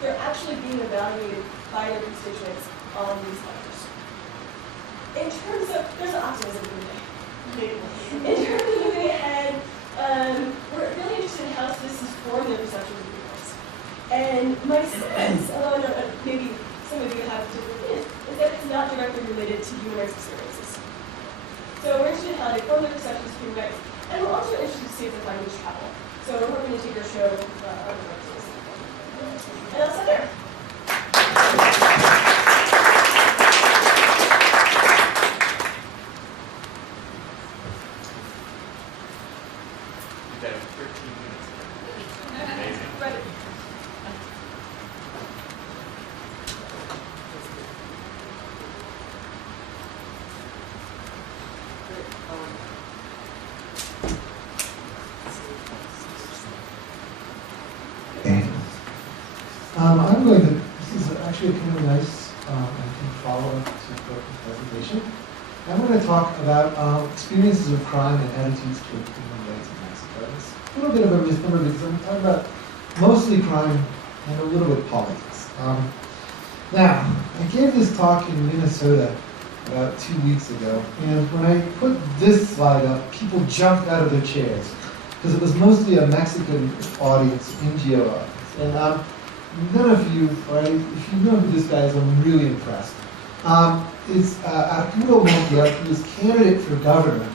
they're actually being evaluated by their constituents on these measures. In terms of, there's an optimism today. In terms of moving ahead, we're really interested in how citizens form their perceptions of human rights. And my sense, although I know maybe some of you have different opinions, is that it's not directly related to human rights experiences. So we're interested in how they form their perceptions of human rights, and we're also interested to see if they find which travel. So we're hoping to take our show on the rights. And I'll stop there. You've got 13 minutes. Amazing. Ready. I'm going to, this is actually a kind of nice, I think, follow-up to Broken's presentation. I'm going to talk about experiences of crime and attitudes toward human rights in Mexico. It's a little bit of a misnomer because I'm talking about mostly crime and a little bit politics. Now, I gave this talk in Minnesota about 2 weeks ago, and when I put this slide up, people jumped out of their chairs because it was mostly a Mexican audience, NGO audience. And none of you, right, if you know who this guy is, I'm really impressed. It's Arturo Montiel, who was candidate for governor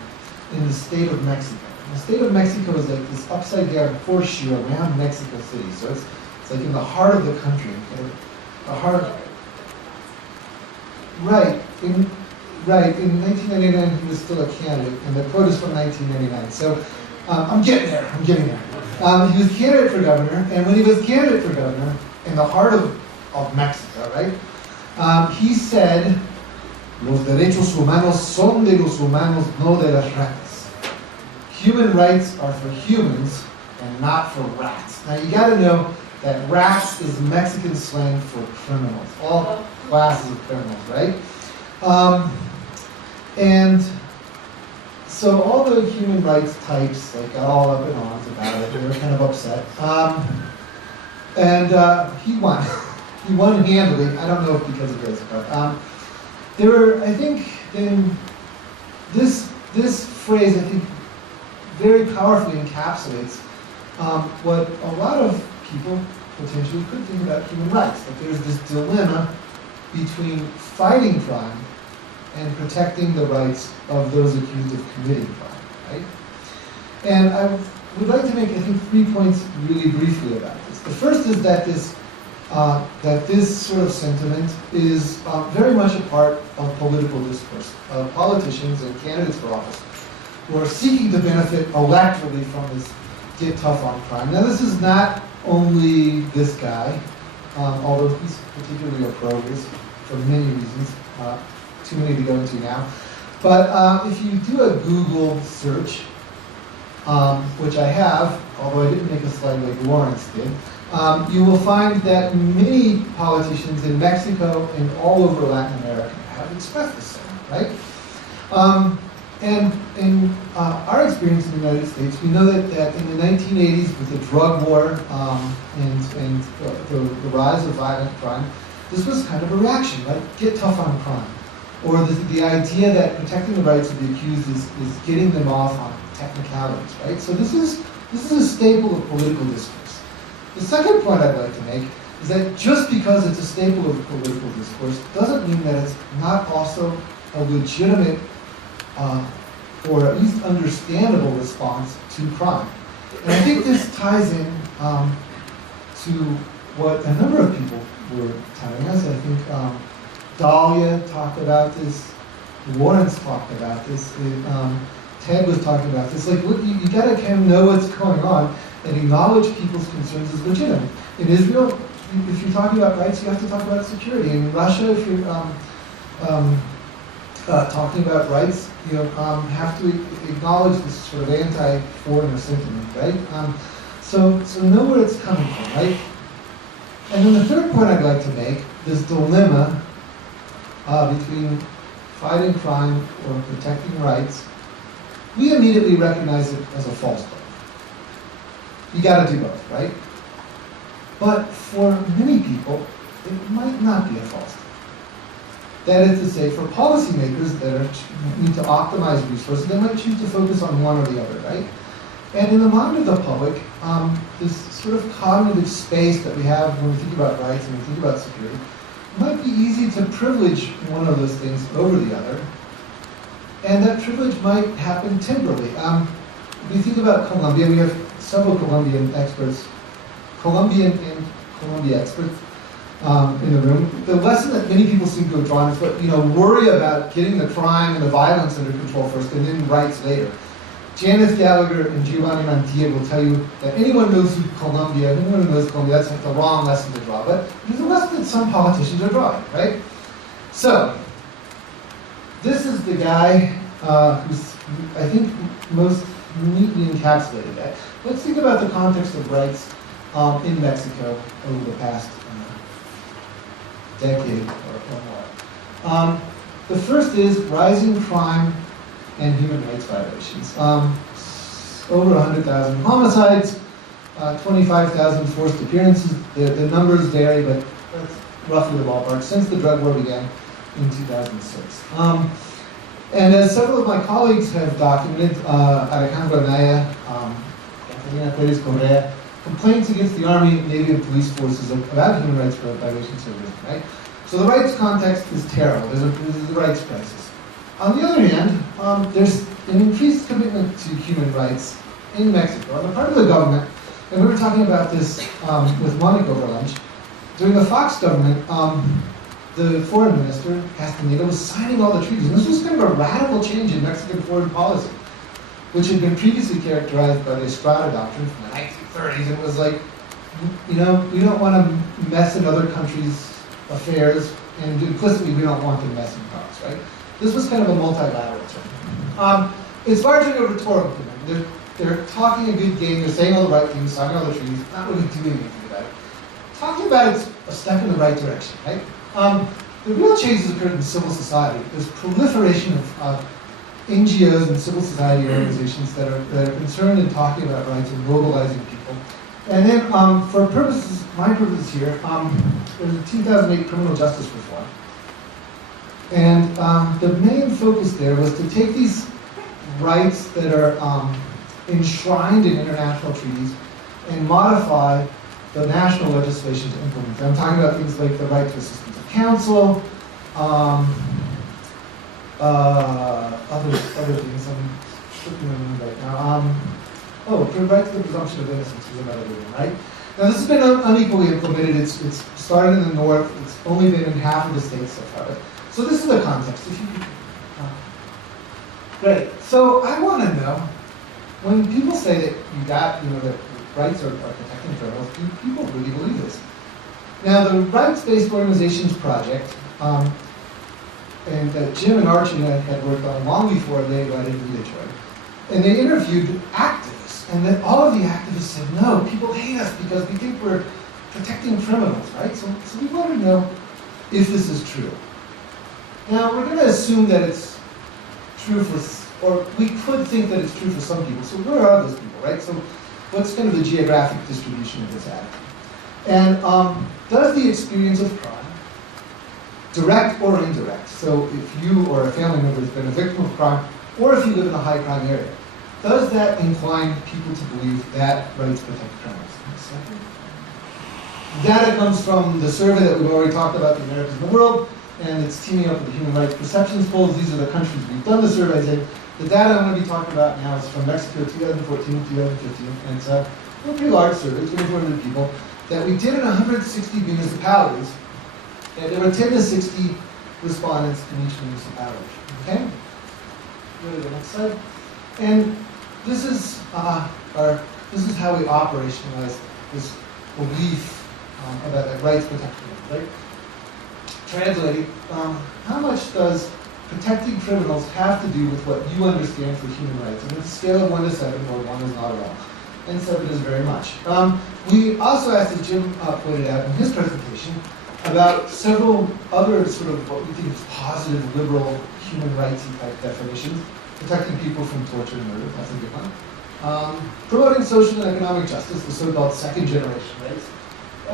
in the state of Mexico. And the state of Mexico is like this upside-down horseshoe around Mexico City. So it's like in the heart of the country. The heart of, right. In 1999, he was still a candidate, and the quote is from 1999. So I'm getting there. He was candidate for governor, and when he was candidate for governor, in the heart of Mexico, right, he said, "Los derechos humanos son de los humanos, no de las ratas." Human rights are for humans and not for rats. Now you got to know that rats is Mexican slang for criminals, all classes of criminals, right? And so all the human rights types like got all up in arms about it. They were kind of upset. He won. He won handily. I don't know if because of this, but there were, I think, in this phrase, I think, very powerfully encapsulates what a lot of people potentially could think about human rights. That there's this dilemma between fighting crime and protecting the rights of those accused of committing crime, right? And I would like to make, I think, 3 points really briefly about this. The first is that this sort of sentiment is very much a part of political discourse. Politicians and candidates for office who are seeking to benefit electorally from this get tough on crime. Now, this is not only this guy, although he's particularly opposed for many reasons. Too many to go into now. But if you do a Google search, which I have, although I didn't make a slide like Lawrence did, you will find that many politicians in Mexico and all over Latin America have expressed this sentiment, right? And in our experience in the United States, we know that in the 1980s with the drug war and the rise of violent crime, this was kind of a reaction, right? Get tough on crime. Or the idea that protecting the rights of the accused is getting them off on technicalities, right? So this is a staple of political discourse. The second point I'd like to make is that just because it's a staple of political discourse doesn't mean that it's not also a legitimate or at least understandable response to crime. And I think this ties in to what a number of people were telling us. I think Dahlia talked about this, Lawrence talked about this, Ted was talking about this. Like, look, you gotta kind of know what's going on and acknowledge people's concerns as legitimate. In Israel, if you're talking about rights, you have to talk about security. In Russia, if you're talking about rights, you have to acknowledge this sort of anti-foreigner sentiment, right? So know where it's coming from, right? And then the third point I'd like to make, this dilemma between fighting crime or protecting rights, we immediately recognize it as a false goal. You got to do both, right? but for many people, it might not be a false statement. That is to say, for policymakers that need to optimize resources, they might choose to focus on one or the other, right? And in the mind of the public, this sort of cognitive space that we have when we think about rights and we think about security, it might be easy to privilege one of those things over the other, and that privilege might happen temporally. If you think about Colombia, we have several Colombian experts, Colombian and Colombia experts in the room. The lesson that many people seem to have drawn is, worry about getting the crime and the violence under control first, and then rights later. Janice Gallagher and Giovanni Mantilla will tell you that anyone who knows Colombia, that's like the wrong lesson to draw. But it's a lesson that some politicians are drawing, right? So, this is the guy who's, I think, most neatly encapsulated that. Let's think about the context of rights in Mexico over the past decade or more. The first is rising crime and human rights violations. Over 100,000 homicides, 25,000 forced appearances. The numbers vary, but that's roughly the ballpark, since the drug war began in 2006. And as several of my colleagues have documented, Alejandro Anaya, Catalina Perez Correa, complaints against the Army, Navy, and police forces about human rights violations are written, right? So the rights context is terrible. There's a rights crisis. On the other hand, there's an increased commitment to human rights in Mexico on the part of the government, and we were talking about this with Monica over lunch. During the Fox government, the foreign minister, Castaneda, was signing all the treaties, and this was kind of a radical change in Mexican foreign policy, which had been previously characterized by the Estrada doctrine from the 1930s. It was like, we don't want to mess in other countries' affairs, and implicitly, we don't want to mess in ours, right? This was kind of a multilateral term. It's largely a rhetorical thing. They're talking a good game, they're saying all the right things, signing all the treaties, not really doing anything about it. Talking about it's a step in the right direction, right? The real changes occurred in civil society. There's proliferation of NGOs and civil society organizations that are concerned in talking about rights and mobilizing people. And then, for purposes, my purposes here, there's a 2008 criminal justice reform. And the main focus there was to take these rights that are enshrined in international treaties and modify the national legislation to implement them. I'm talking about things like the right to assistance of counsel, other things. I'm slipping them right now. The right to the presumption of innocence is another one, right? Now this has been unequally implemented. It's started in the north. It's only been in half of the states so far. So this is the context. Great. So I want to know, when people say that that rights are protecting criminals, do people really believe this? Now the Rights-Based Organizations Project, and Jim and Archie had worked on long before they invited me to join, and they interviewed activists, and then all of the activists said, no, people hate us because we think we're protecting criminals, right? So we want to know if this is true. Now, we're going to assume that it's true or we could think that it's true for some people. So where are those people, right? So what's kind of the geographic distribution of this attitude? And does the experience of crime, direct or indirect, so if you or a family member has been a victim of crime, or if you live in a high crime area, does that incline people to believe that rights protect criminals? Data comes from the survey that we've already talked about, the Americans in the World, and it's teaming up with the Human Rights Perceptions polls. These are the countries we've done the surveys in. The data I'm going to be talking about now is from Mexico 2014, 2015, and it's a pretty large survey, 2,400 people, that we did in 160 municipalities, and there were 10 to 60 respondents in each municipality. Okay? Go to the next slide. And this is how we operationalize this belief about that rights protection, right? Translating, how much does protecting criminals have to do with what you understand for human rights? And it's a scale of 1 to 7, where 1 is not at all, and 7 is very much. We also asked, as Jim pointed out in his presentation, about several other sort of what we think is positive, liberal, human rights type definitions. Protecting people from torture and murder, that's a good one. Promoting social and economic justice, the so-called second generation rights.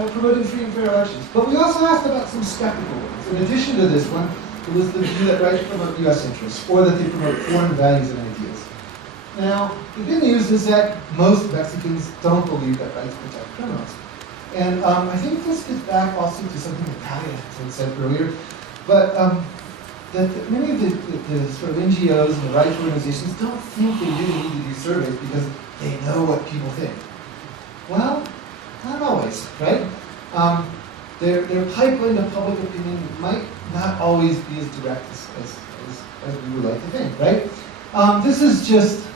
promoting free and fair elections. But we also asked about some skeptical ones. In addition to this one, it was the view that rights promote U.S. interests, or that they promote foreign values and ideas. Now, the good news is that most Mexicans don't believe that rights protect criminals. And I think this gets back also to something that Talia had said earlier, but that many of the sort of NGOs and the rights organizations don't think they really need to do surveys because they know what people think. Well, not always, right? Their pipeline of public opinion might not always be as direct as we would like to think, right? This is just,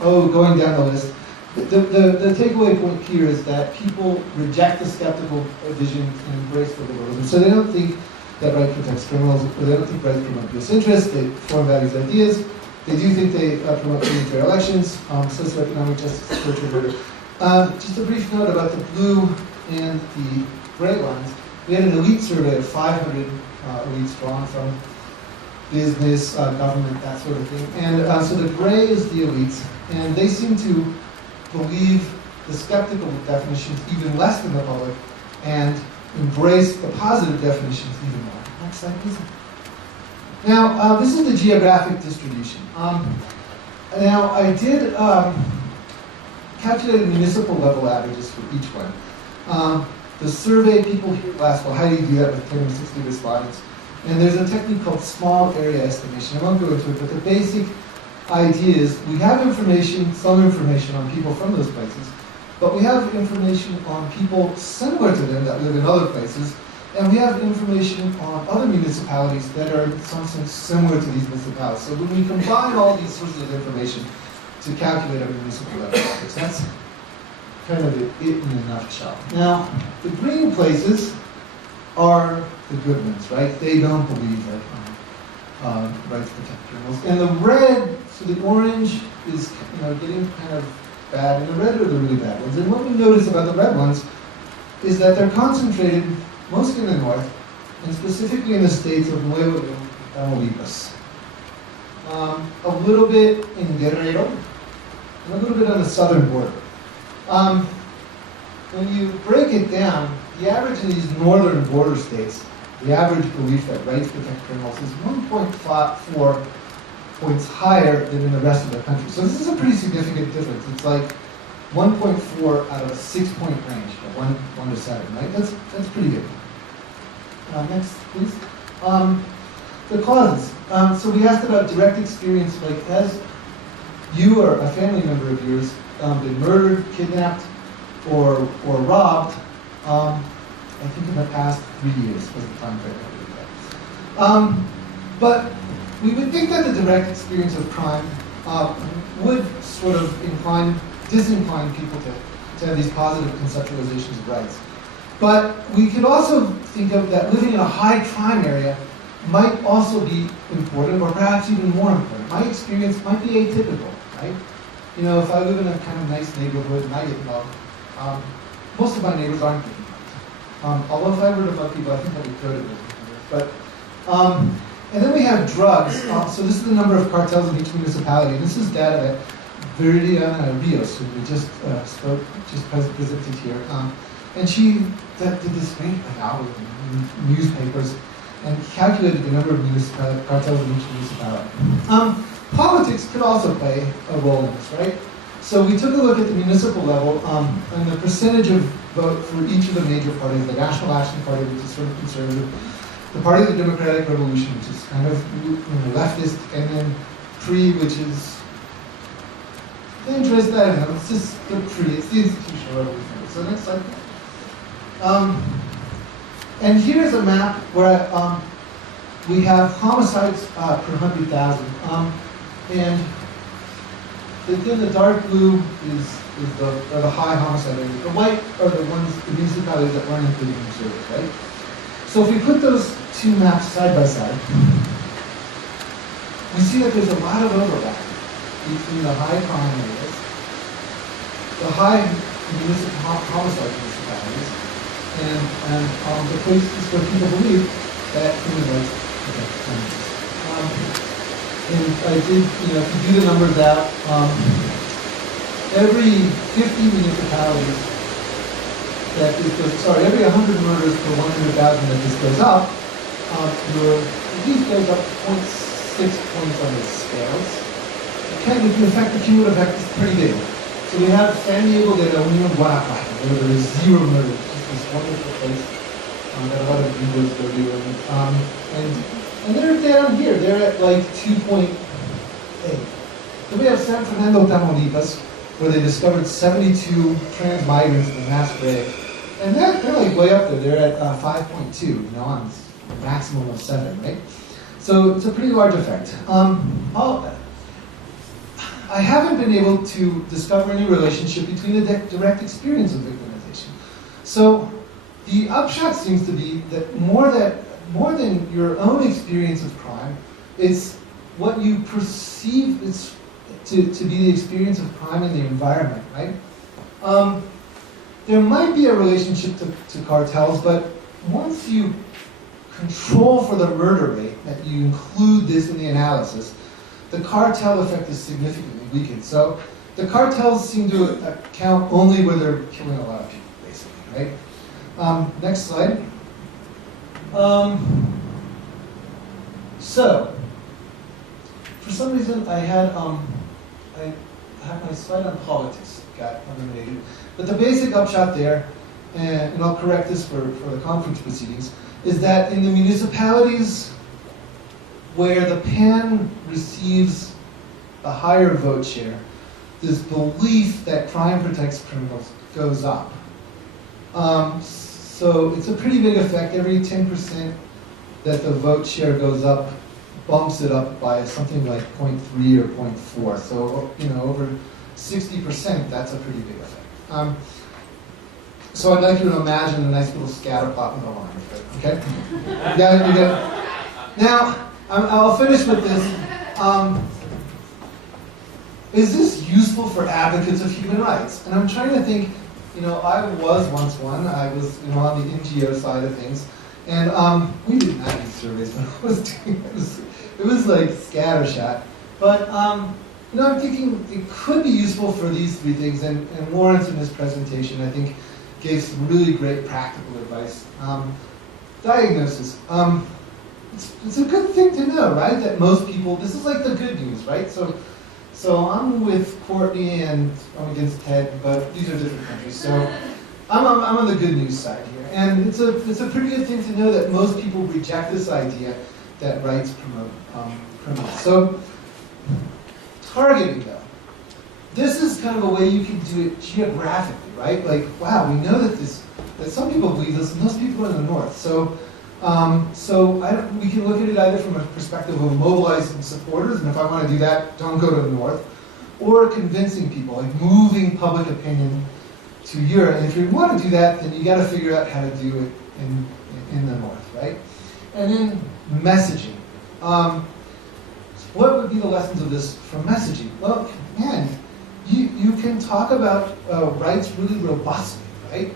going down the list. The takeaway point here is that people reject the skeptical vision and embrace the liberalism. So they don't think that right protects criminals, or they don't think rights promote U.S. interests, they foreign values ideas. They do think they promote free and fair elections, socioeconomic justice, torture, murder. Just a brief note about the blue and the gray lines. We had an elite survey of 500 elites drawn from business, government, that sort of thing. And so the gray is the elites, and they seem to believe the skeptical definitions even less than the public, and embrace the positive definitions even more. Next slide, please. Now, this is the geographic distribution. Now, I did calculate municipal level averages for each one. The survey people here asked, well, how do you do that with 360 respondents? And there's a technique called small area estimation. I won't go into it, but the basic idea is we have information, some information on people from those places, but we have information on people similar to them that live in other places, and we have information on other municipalities that are in some sense similar to these municipalities. So when we combine all these sources of information to calculate a municipal level average, that's kind of it in a nutshell. Now, the green places are the good ones, right? They don't believe that rights protect criminals. And the red, so the orange is getting kind of bad, and the red are the really bad ones. And what we notice about the red ones is that they're concentrated mostly in the north, and specifically in the states of Nuevo León and Tamaulipas. A little bit in Guerrero, and a little bit on the southern border. When you break it down, the average in these northern border states, the average belief that rights protect criminals is 1.4 points higher than in the rest of the country. So this is a pretty significant difference. It's like 1.4 out of a 6-point range, 1 to 7, right? That's pretty good. Next, please. The causes. So we asked about direct experience, like has you or a family member of yours been murdered, kidnapped, or robbed, I think in the past 3 years was the time frame that we looked at. But we would think that the direct experience of crime would sort of disincline people to have these positive conceptualizations of rights. But we could also think of that living in a high crime area might also be important, or perhaps even more important. My experience might be atypical, right? If I live in a kind of nice neighborhood and I get mugged, most of my neighbors aren't getting mugged. Although if I were to mug people, I think I'd be coded with it. But, and then we have drugs. So this is the number of cartels in each municipality. This is data that Viridiana Rios, who we just presented here. And she did this great algorithm in newspapers and calculated the number of cartels in each municipality. Politics could also play a role in this, right? So we took a look at the municipal level and the percentage of vote for each of the major parties, the National Action Party, which is sort of conservative, the Party of the Democratic Revolution, which is kind of leftist, and then PRI, which is interest, I don't know, it's just the PRI, it's the institutional revolution. So next slide. And here's a map where we have homicides per 100,000. And again, the dark blue are the high homicide areas. The white are the municipalities that weren't included in the survey, right? So if we put those two maps side by side, we see that there's a lot of overlap between the high crime areas, the high homicide municipalities, and the places where people believe that human rights protect criminals. And I did, if you do the numbers out, every 50 municipalities that this goes, sorry, every 100 murders per 100,000 that this goes up, your disease goes up 0.6 points on the scales. Okay, the effect, the cumulative effect is pretty big. So we have San Diego de la Unión Guanajuato, where there is 0 murders. Just this wonderful place that a lot of gringos go to. And they're down here. They're at like 2.8. Then we have San Fernando, Tamaulipas, where they discovered 72 trans migrants in a mass grave. And they're like way up there. They're at 5.2, you know, on a maximum of 7, right? So it's a pretty large effect. I haven't been able to discover any relationship between the direct experience of victimization. So the upshot seems to be that more than your own experience of crime, it's what you perceive to be the experience of crime in the environment, right? There might be a relationship to cartels, but once you control for the murder rate, that you include this in the analysis, the cartel effect is significantly weakened. So the cartels seem to account only where they're killing a lot of people, basically, right? Next slide. So, for some reason I have my slide on politics got eliminated. But the basic upshot there, and I'll correct this for the conference proceedings, is that in the municipalities where the PAN receives a higher vote share, this belief that crime protects criminals goes up. So it's a pretty big effect. Every 10% that the vote share goes up bumps it up by something like 0.3 or 0.4. So, you know, over 60%, that's a pretty big effect. So I'd like you to imagine a nice little scatter plot with a line, okay? You got it? Now, I'll finish with this. Is this useful for advocates of human rights? And I'm trying to think, you know, I was once one. I was, you know, on the NGO side of things. And we didn't have these surveys when I was doing it was like scattershot. But, you know, I'm thinking it could be useful for these 3 things. And Lawrence in his presentation, I think, gave some really great practical advice. Diagnosis. It's a good thing to know, right? That most people, this is like the good news, right? So I'm with Courtney and I'm against Ted, but these are different countries. So I'm on the good news side here. And it's a pretty good thing to know that most people reject this idea that rights promote criminals. So targeting though. This is kind of a way you can do it geographically, right? Like, wow, we know that some people believe this, and most people are in the north. So we can look at it either from a perspective of mobilizing supporters, and if I want to do that, don't go to the north, or convincing people, like moving public opinion to Europe. And if you want to do that, then you got to figure out how to do it in the north, right? And then messaging. What would be the lessons of this from messaging? Well, man, you can talk about rights really robustly, right?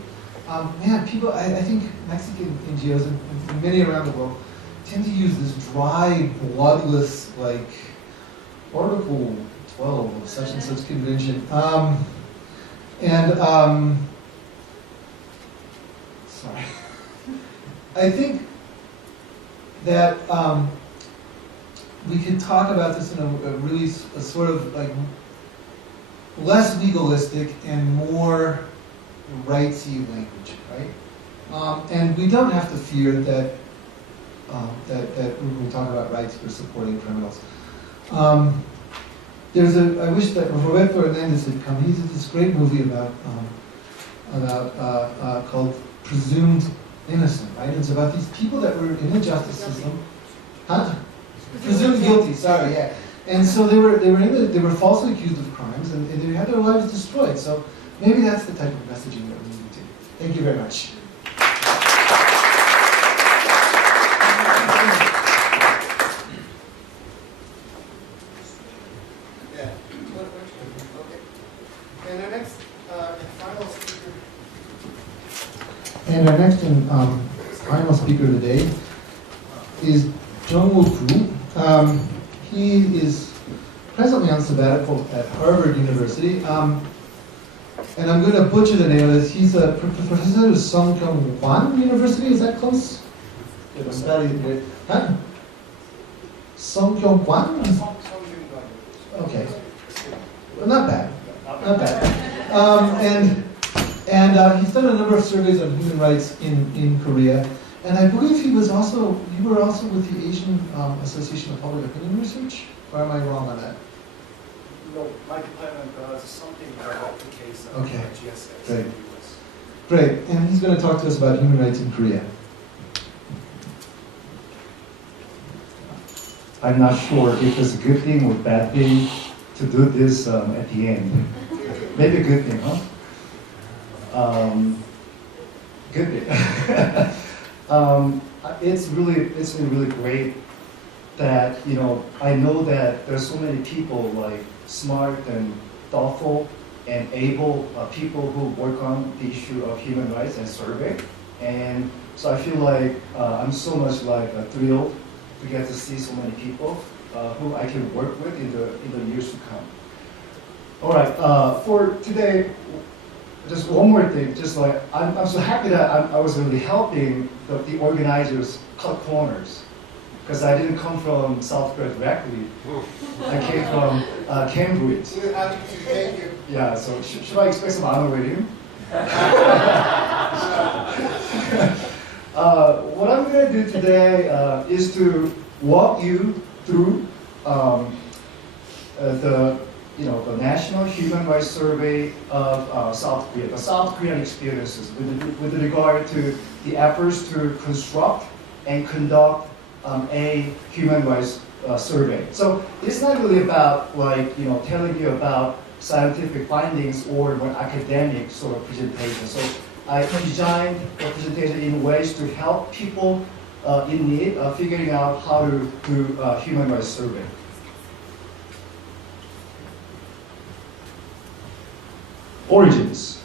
Man, people, I think Mexican NGOs and many around the world tend to use this dry, bloodless, like, Article 12 of such and such convention. Sorry. I think that we can talk about this in a really a sort of like less legalistic and more rightsy language, right? And we don't have to fear that when we talk about rights, we're supporting criminals. I wish that Roberto Hernandez had come. He did this great movie about called Presumed Innocent, right? It's about these people that were in the justice system. Huh? Presumed guilty, sorry, yeah. And so they were falsely accused of crimes, and they had their lives destroyed. So maybe that's the type of messaging that we need to do. Thank you very much. Yeah. Okay. And our next final speaker. And our next and final speaker today is Jung-Woo Koo. He is presently on sabbatical at Harvard University. and I'm going to butcher the name of this. He's a professor at Sung Kyung Hwan University. Is that close? Huh? Sung Kyung Hwan? Okay. Well, not bad. Not bad. And he's done a number of surveys on human rights in Korea. And I believe you were also with the Asian Association of Public Opinion Research? Or am I wrong on that? No, my department does something about the case of Okay. GSS Great. in the US. Great. And he's going to talk to us about human rights in Korea. I'm not sure if it's a good thing or bad thing to do this at the end. Maybe a good thing, huh? Good thing. It's been really great that, I know that there's so many people like smart and thoughtful and able people who work on the issue of human rights and survey. And so I feel like I'm so much like thrilled to get to see so many people who I can work with in the years to come. All right, for today, just one more thing. Just like I'm so happy that I was really helping the organizers cut corners, because I didn't come from South Korea directly. I came from Cambridge. We're happy to thank you. Yeah. So should I expect some honor rating? What I'm going to do today is to walk you through the National Human Rights Survey of South Korea, the South Korean experiences with regard to the efforts to construct and conduct a human rights survey. So it's not really about telling you about scientific findings or academic sort of presentation. So I designed the presentation in ways to help people in need figuring out how to do a human rights survey. Origins.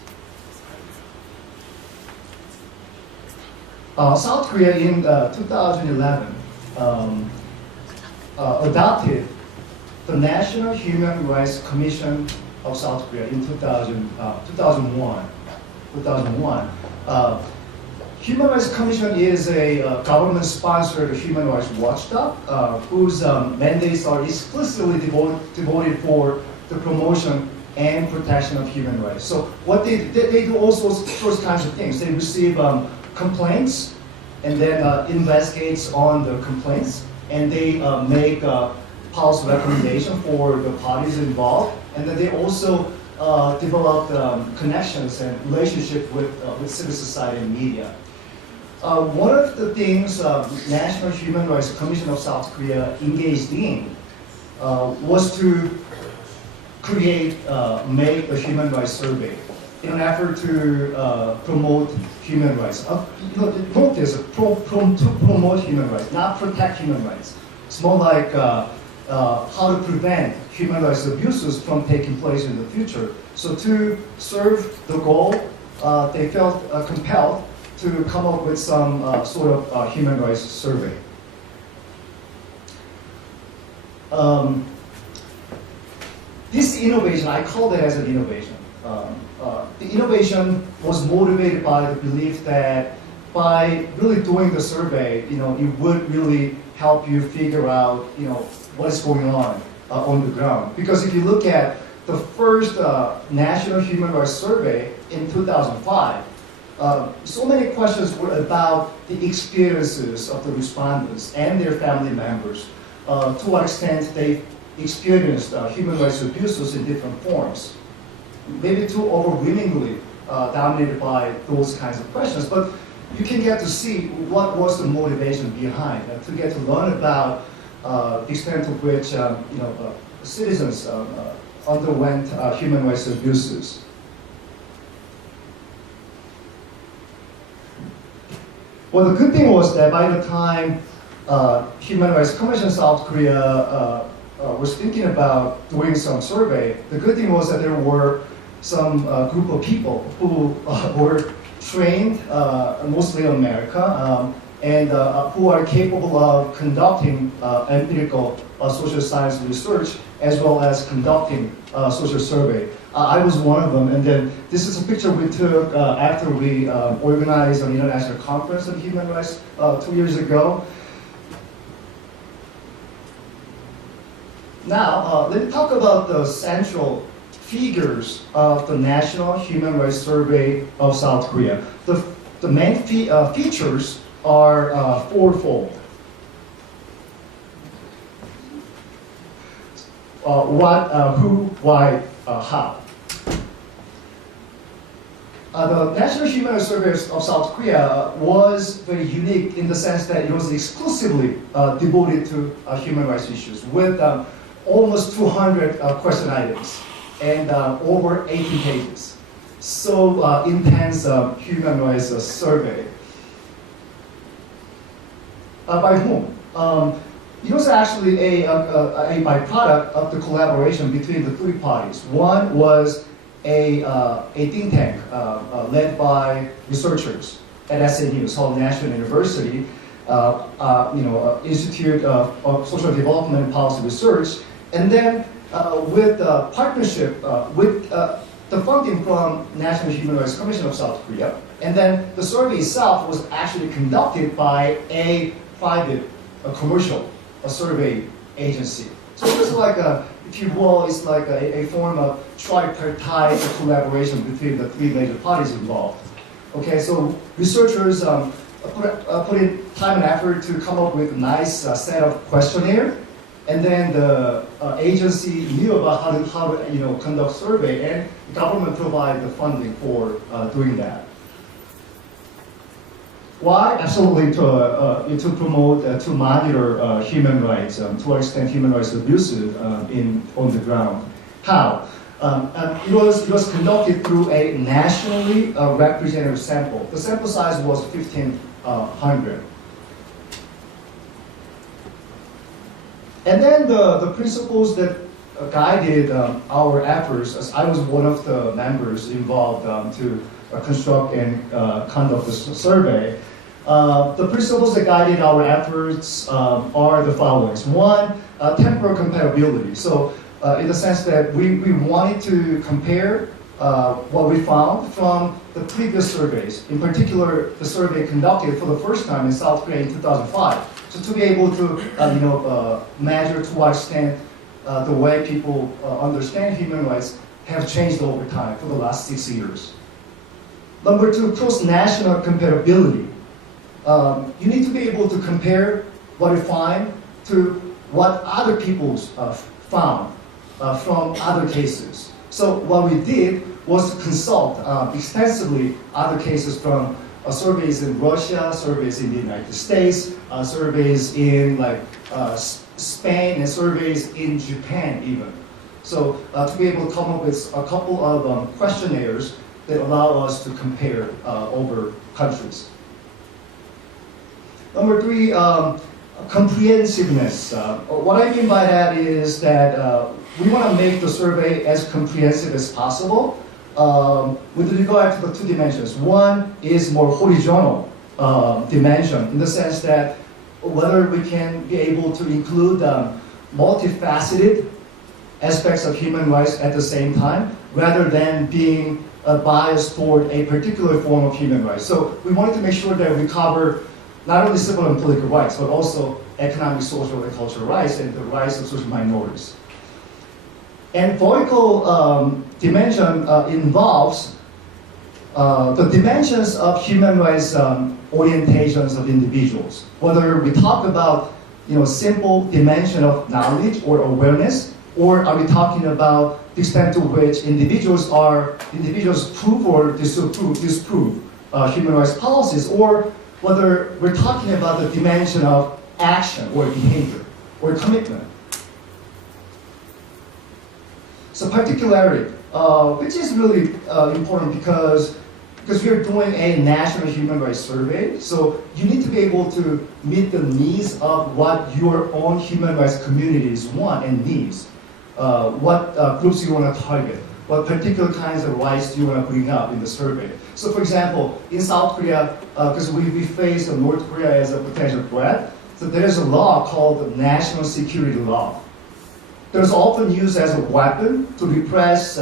South Korea in 2011 adopted the National Human Rights Commission of South Korea in 2001. Human Rights Commission is a government-sponsored human rights watchdog whose mandates are explicitly devoted for the promotion and protection of human rights. So what they do all sorts kinds of things. They receive complaints and then investigates on the complaints, and they make policy recommendation for the parties involved, and then they also develop connections and relationship with civil society and media. One of the things National Human Rights Commission of South Korea engaged in was to make a human rights survey in an effort to promote human rights. Note this, to promote human rights, not protect human rights. It's more like how to prevent human rights abuses from taking place in the future. So to serve the goal, they felt compelled to come up with some sort of human rights survey. This innovation, I call it as an innovation. The innovation was motivated by the belief that by really doing the survey, it would really help you figure out, what is going on the ground. Because if you look at the first National Human Rights Survey in 2005, so many questions were about the experiences of the respondents and their family members, to what extent they experienced human rights abuses in different forms. Maybe too overwhelmingly dominated by those kinds of questions, but you can get to see what was the motivation behind, to get to learn about the extent to which citizens underwent human rights abuses. Well, the good thing was that by the time Human Rights Commission South Korea was thinking about doing some survey, the good thing was that there were some group of people who were trained, mostly in America, and who are capable of conducting empirical social science research as well as conducting social survey. I was one of them, and then this is a picture we took after we organized an international conference on human rights 2 years ago. Now, let me talk about the central figures of the National Human Rights Survey of South Korea. The main features are fourfold. What, who, why, how. The National Human Rights Survey of South Korea was very unique in the sense that it was exclusively devoted to human rights issues with almost 200 question items and over 18 pages. So intense human rights survey. By whom? It was actually a byproduct of the collaboration between the three parties. One was a think tank led by researchers at SNU, Seoul National University, Institute of Social Development and Policy Research, and then with partnership with the funding from National Human Rights Commission of South Korea, and then the survey itself was actually conducted by a private, commercial survey agency. So it was like if you will, it's like a form of tripartite collaboration between the three major parties involved. Okay, so researchers put in time and effort to come up with a nice set of questionnaire, and then the agency knew about how to conduct survey, and the government provided the funding for doing that. Why? Absolutely to promote, to monitor human rights, to what extent human rights abuses on the ground. How? It was conducted through a nationally representative sample. The sample size was 1,500. And then the principles that guided our efforts, as I was one of the members involved to construct and conduct the survey. The principles that guided our efforts are the following. One, temporal compatibility. So in the sense that we wanted to compare what we found from the previous surveys, in particular the survey conducted for the first time in South Korea in 2005. So to be able to measure to what extent the way people understand human rights have changed over time for the last 6 years. Number two, cross-national compatibility. You need to be able to compare what you find to what other people found from other cases. So what we did was to consult extensively other cases from surveys in Russia, surveys in the United States, surveys in Spain, and surveys in Japan even. So to be able to come up with a couple of questionnaires that allow us to compare over countries. Number three, comprehensiveness. What I mean by that is that we want to make the survey as comprehensive as possible with regard to the two dimensions. One is more horizontal dimension in the sense that whether we can be able to include multifaceted aspects of human rights at the same time, rather than being biased toward a particular form of human rights. So we wanted to make sure that we cover not only civil and political rights, but also economic, social, and cultural rights, and the rights of social minorities. And vertical dimension involves the dimensions of human rights orientations of individuals. Whether we talk about simple dimension of knowledge or awareness, or are we talking about the extent to which individuals prove or disprove human rights policies, or whether we're talking about the dimension of action or behavior or commitment. So particularity, which is really important because we're doing a national human rights survey, so you need to be able to meet the needs of what your own human rights communities want and needs. What groups you want to target, what particular kinds of rights do you want to bring up in the survey. So for example, in South Korea, because we face North Korea as a potential threat, so there is a law called the national security law. There's often used as a weapon to repress